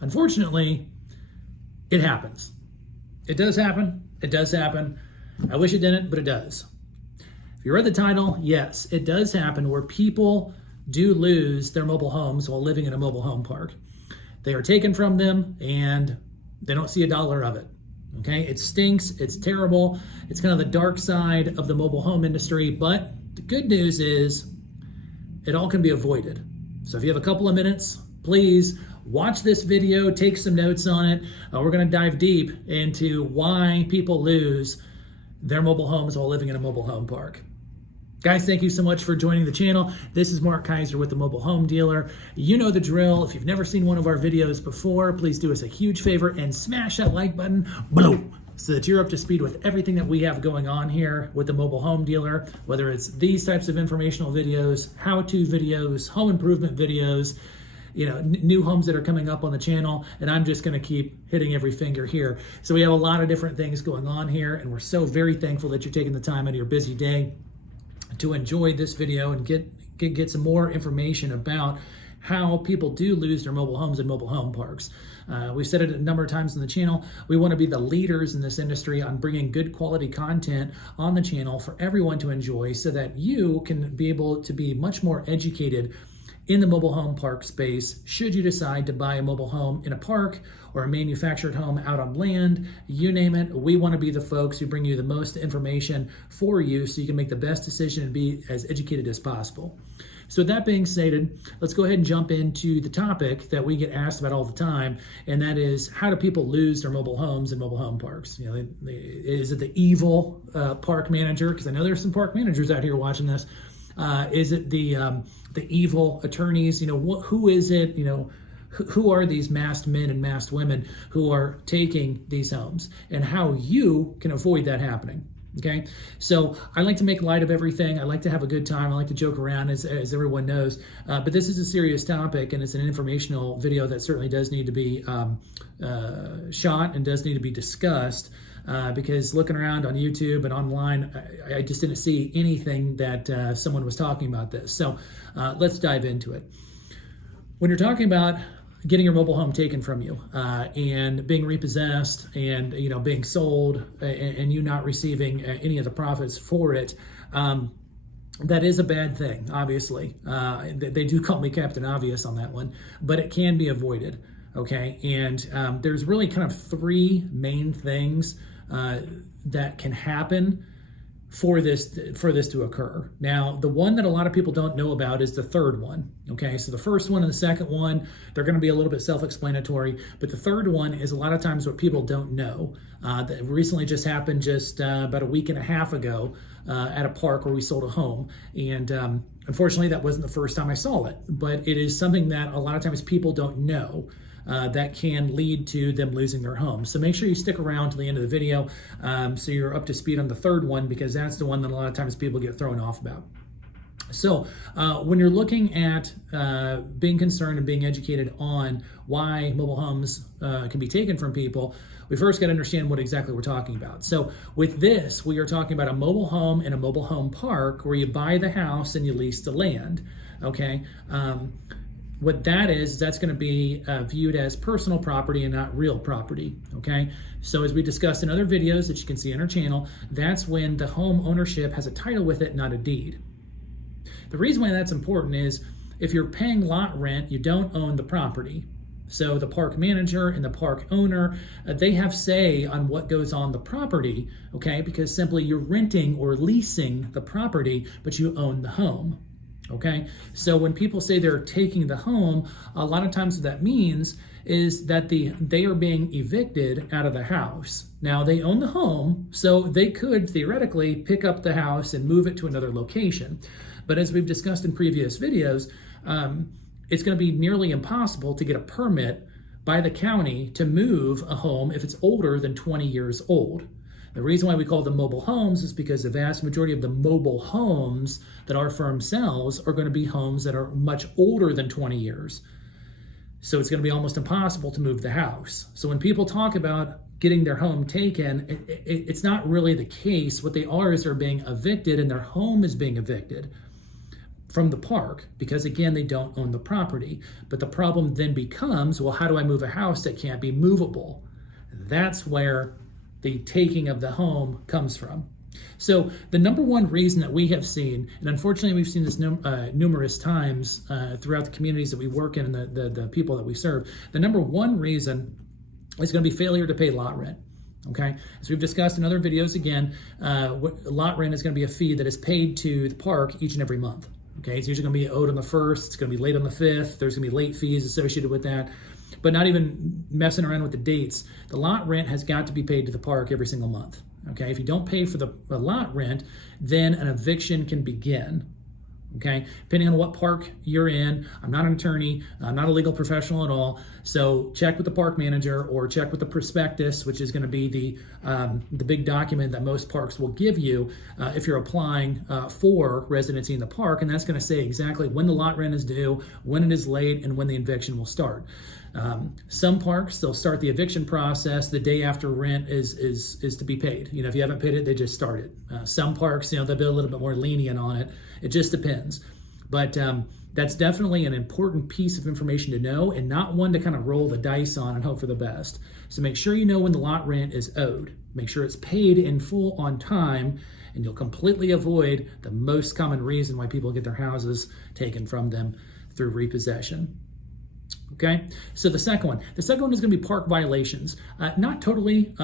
Unfortunately, it happens. It does happen. It does happen. I wish it didn't, but it does. If you read the title, yes, it does happen where people do lose their mobile homes while living in a mobile home park. They are taken from them and they don't see a dollar of it. Okay, it stinks, it's terrible. It's kind of the dark side of the mobile home industry, but the good news is it all can be avoided. So if you have a couple of minutes, please watch this video, take some notes on it. We're gonna dive deep into why people lose their mobile homes while living in a mobile home park. Guys, thank you so much for joining the channel. This is Mark Kaiser with the Mobile Home Dealer. You know the drill. If you've never seen one of our videos before, please do us a huge favor and smash that like button, boom, so that you're up to speed with everything that we have going on here with the Mobile Home Dealer, whether it's these types of informational videos, how-to videos, home improvement videos, new homes that are coming up on the channel, and I'm just gonna keep hitting every finger here. So we have a lot of different things going on here, and we're so very thankful that you're taking the time out of your busy day to enjoy this video and get some more information about how people do lose their mobile homes in mobile home parks. We've said it a number of times on the channel. We want to be the leaders in this industry on bringing good quality content on the channel for everyone to enjoy so that you can be able to be much more educated in the mobile home park space should you decide to buy a mobile home in a park or a manufactured home out on land, you name it. We want to be the folks who bring you the most information for you so you can make the best decision and be as educated as possible. So with that being stated, let's go ahead and jump into the topic that we get asked about all the time, and that is, how do people lose their mobile homes in mobile home parks? Is it the evil park manager? Because I know there's some park managers out here watching this. Is it the evil attorneys? Who is it? Who are these masked men and masked women who are taking these homes, and how you can avoid that happening? Okay, so I like to make light of everything. I like to have a good time. I like to joke around, as everyone knows. But this is a serious topic, and it's an informational video that certainly does need to be shot and does need to be discussed. Because looking around on YouTube and online, I just didn't see anything that someone was talking about this. So let's dive into it. When you're talking about getting your mobile home taken from you and being repossessed and being sold and you not receiving any of the profits for it, that is a bad thing, obviously. They do call me Captain Obvious on that one, but it can be avoided, okay? And there's really kind of three main things that can happen for this to occur. Now, the one that a lot of people don't know about is the third one. Okay, so the first one and the second one, they're going to be a little bit self-explanatory, but the third one is a lot of times what people don't know. That recently just happened just about a week and a half ago at a park where we sold a home, and unfortunately that wasn't the first time I saw it, but it is something that a lot of times people don't know. That can lead to them losing their home. So make sure you stick around to the end of the video so you're up to speed on the third one, because that's the one that a lot of times people get thrown off about. So when you're looking at being concerned and being educated on why mobile homes can be taken from people, we first got to understand what exactly we're talking about. So with this, we are talking about a mobile home in a mobile home park where you buy the house and you lease the land, okay? What that is, that's going to be viewed as personal property and not real property, okay? So as we discussed in other videos that you can see on our channel, that's when the home ownership has a title with it, not a deed. The reason why that's important is if you're paying lot rent, you don't own the property. So the park manager and the park owner, they have say on what goes on the property, okay? Because simply you're renting or leasing the property, but you own the home. Okay, so when people say they're taking the home, a lot of times what that means is that they are being evicted out of the house. Now they own the home, so they could theoretically pick up the house and move it to another location. But as we've discussed in previous videos, it's going to be nearly impossible to get a permit by the county to move a home if it's older than 20 years old. The reason why we call them mobile homes is because the vast majority of the mobile homes that our firm sells are going to be homes that are much older than 20 years. So it's going to be almost impossible to move the house. So when people talk about getting their home taken, it's not really the case. What they are is they're being evicted and their home is being evicted. from the park because, again, they don't own the property. But the problem then becomes, well, how do I move a house that can't be movable? That's where the taking of the home comes from. So the number one reason that we have seen, and unfortunately we've seen this numerous times throughout the communities that we work in and the people that we serve, the number one reason is going to be failure to pay lot rent. Okay, as we've discussed in other videos, again, lot rent is going to be a fee that is paid to the park each and every month. Okay, it's usually going to be owed on the 1st, it's going to be late on the 5th, there's going to be late fees associated with that. But not even messing around with the dates, the lot rent has got to be paid to the park every single month. Okay, if you don't pay for the lot rent, then an eviction can begin. Okay, depending on what park you're in. I'm not an attorney, I'm not a legal professional at all. So check with the park manager or check with the prospectus, which is going to be the big document that most parks will give you if you're applying for residency in the park, and that's going to say exactly when the lot rent is due, when it is late, and when the eviction will start. Some parks, they'll start the eviction process the day after rent is to be paid. You know, if you haven't paid it, they just start it. Some parks, you know, they'll be a little bit more lenient on it. It just depends. But that's definitely an important piece of information to know, and not one to kind of roll the dice on and hope for the best. So make sure you know when the lot rent is owed. Make sure it's paid in full on time, and you'll completely avoid the most common reason why people get their houses taken from them through repossession. Okay, so the second one is going to be park violations. Not totally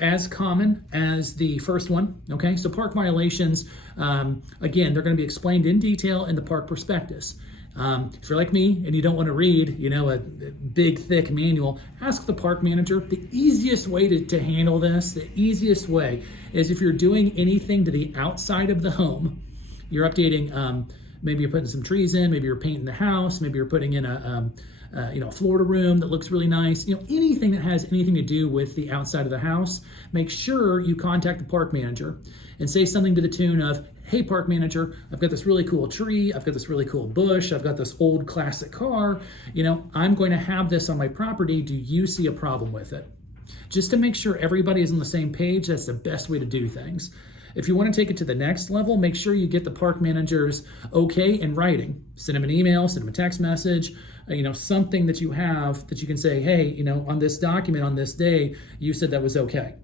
as common as the first one. Okay, so park violations, again, they're going to be explained in detail in the park prospectus. If you're like me and you don't want to read, you know, a big thick manual, ask the park manager. The easiest way to handle this, the easiest way is if you're doing anything to the outside of the home, you're updating. Maybe you're putting some trees in, maybe you're painting the house, maybe you're putting in a Florida room that looks really nice. You know, anything that has anything to do with the outside of the house, make sure you contact the park manager and say something to the tune of, hey, park manager, I've got this really cool tree, I've got this really cool bush, I've got this old classic car, you know, I'm going to have this on my property. Do you see a problem with it? Just to make sure everybody is on the same page, that's the best way to do things. If you want to take it to the next level, make sure you get the park manager's okay in writing. Send them an email, send them a text message, something that you have that you can say, hey, on this document on this day, you said that was okay.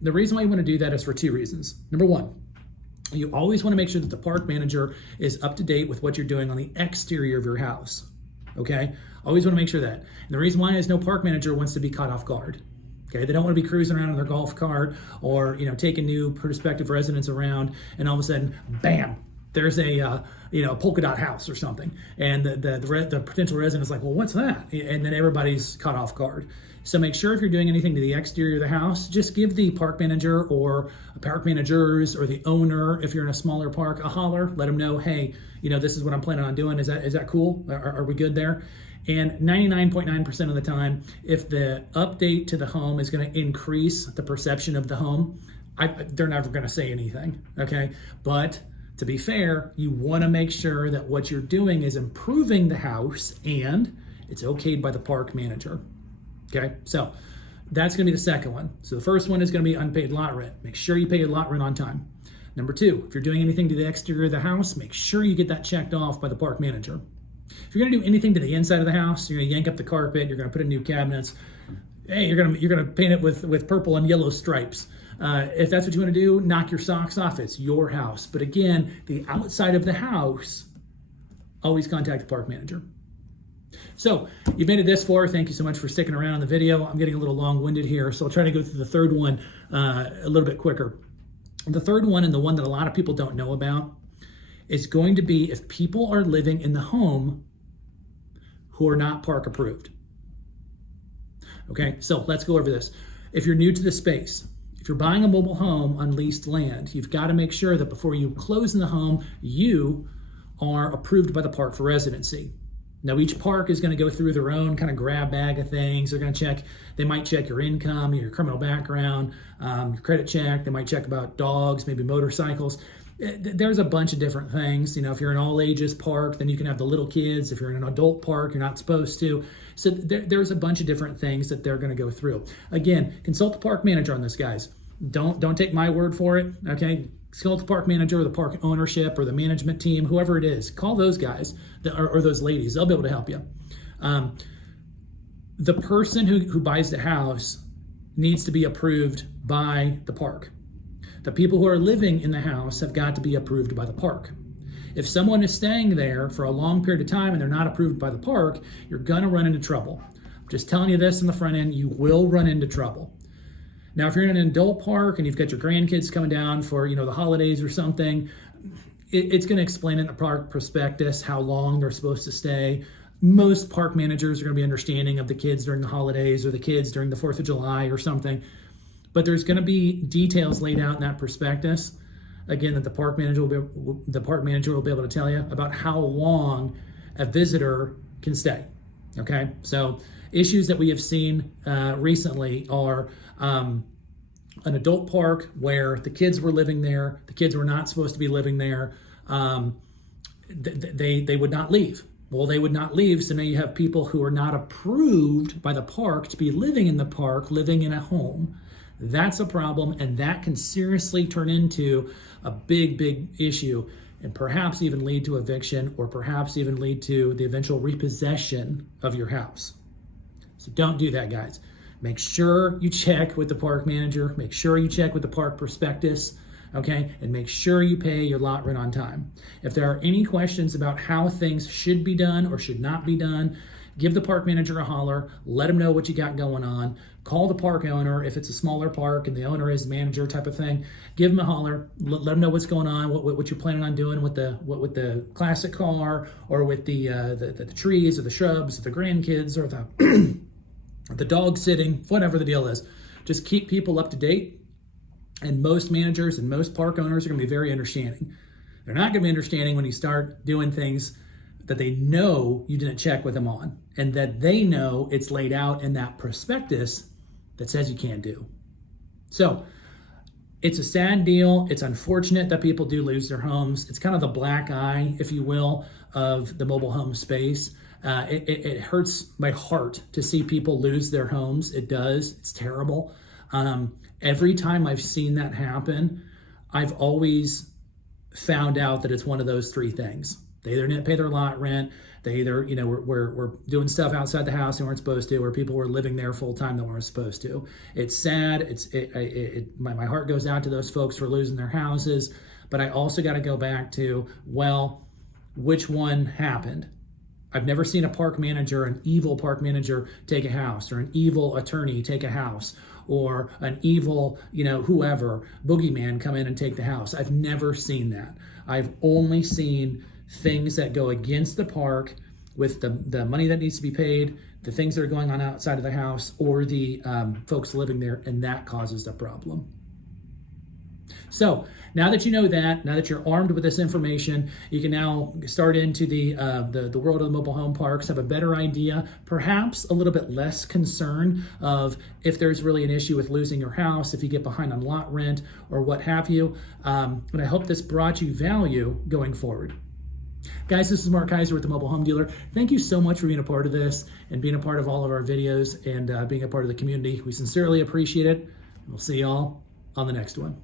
The reason why you want to do that is for two reasons. Number one, you always want to make sure that the park manager is up to date with what you're doing on the exterior of your house. Okay? Always want to make sure that. And the reason why is no park manager wants to be caught off guard. Okay, they don't want to be cruising around in their golf cart or taking new prospective residents around, and all of a sudden, bam, there's a polka dot house or something, and the potential resident is like, well, what's that? And then everybody's caught off guard. So make sure if you're doing anything to the exterior of the house, just give the park manager or park managers or the owner, if you're in a smaller park, a holler. Let them know, hey, this is what I'm planning on doing. Is that cool? Are we good there? And 99.9% of the time, if the update to the home is going to increase the perception of the home, they're never going to say anything, okay? But to be fair, you want to make sure that what you're doing is improving the house and it's okayed by the park manager, okay? So that's going to be the second one. So the first one is going to be unpaid lot rent. Make sure you pay your lot rent on time. Number two, if you're doing anything to the exterior of the house, make sure you get that checked off by the park manager. If you're going to do anything to the inside of the house, you're going to yank up the carpet, you're going to put in new cabinets, hey, you're going to paint it with purple and yellow stripes. If that's what you want to do, knock your socks off. It's your house. But again, the outside of the house, always contact the park manager. So you've made it this far. Thank you so much for sticking around in the video. I'm getting a little long-winded here, so I'll try to go through the third one a little bit quicker. The third one, and the one that a lot of people don't know about, is going to be if people are living in the home who are not park approved. Okay, so let's go over this. If you're new to the space, if you're buying a mobile home on leased land, you've got to make sure that before you close in the home, you are approved by the park for residency. Now, each park is going to go through their own kind of grab bag of things. They're going to check, they might check your income, your criminal background, your credit check. They might check about dogs, maybe motorcycles. There's a bunch of different things. If you're an all ages park, then you can have the little kids. If you're in an adult park, you're not supposed to. So there's a bunch of different things that they're going to go through. Again, consult the park manager on this, guys. Don't take my word for it. Okay, Call the park manager or the park ownership or the management team, whoever it is. Call those guys or those ladies. They'll be able to help you. The person who buys the house needs to be approved by the park. The people who are living in the house have got to be approved by the park. If someone is staying there for a long period of time and they're not approved by the park, you're going to run into trouble. I'm just telling you this in the front end, you will run into trouble. Now, if you're in an adult park and you've got your grandkids coming down for, the holidays or something, it's going to explain in the park prospectus how long they're supposed to stay. Most park managers are going to be understanding of the kids during the holidays or the kids during the 4th of July or something. But there's going to be details laid out in that prospectus, again, that the park manager will be able to tell you about how long a visitor can stay. Okay, so issues that we have seen recently are an adult park where the kids were living there, the kids were not supposed to be living there. They would not leave. Well, they would not leave, so now you have people who are not approved by the park to be living in the park, living in a home. That's a problem, and that can seriously turn into a big, big issue and perhaps even lead to eviction or perhaps even lead to the eventual repossession of your house. So don't do that, guys. Make sure you check with the park manager. Make sure you check with the park prospectus, okay? And make sure you pay your lot rent on time. If there are any questions about how things should be done or should not be done, give the park manager a holler. Let them know what you got going on. Call the park owner if it's a smaller park and the owner is the manager type of thing. Give them a holler. Let them know what's going on, what you're planning on doing with the classic car or with the trees or the shrubs or the grandkids or the dog sitting, whatever the deal is. Just keep people up to date. And most managers and most park owners are going to be very understanding. They're not going to be understanding when you start doing things that they know you didn't check with them on and that they know it's laid out in that prospectus that says you can't do. So it's a sad deal. It's unfortunate that people do lose their homes. It's kind of the black eye, if you will, of the mobile home space. It hurts my heart to see people lose their homes. It does. It's terrible. Every time I've seen that happen, I've always found out that it's one of those three things. They either didn't pay their lot rent, they either, were doing stuff outside the house they weren't supposed to, or people were living there full time that weren't supposed to. It's sad. My heart goes out to those folks for losing their houses, but I also got to go back to, well, which one happened? I've never seen a park manager, an evil park manager, take a house, or an evil attorney take a house, or an evil, whoever, boogeyman come in and take the house. I've never seen that. I've only seen things that go against the park with the money that needs to be paid, the things that are going on outside of the house, or the folks living there, and that causes the problem. So now that you know that, now that you're armed with this information, you can now start into the world of the mobile home parks, have a better idea, perhaps a little bit less concern of if there's really an issue with losing your house, if you get behind on lot rent or what have you. And I hope this brought you value going forward. Guys, this is Mark Kaiser with the Mobile Home Dealer. Thank you so much for being a part of this and being a part of all of our videos and being a part of the community. We sincerely appreciate it. We'll see y'all on the next one.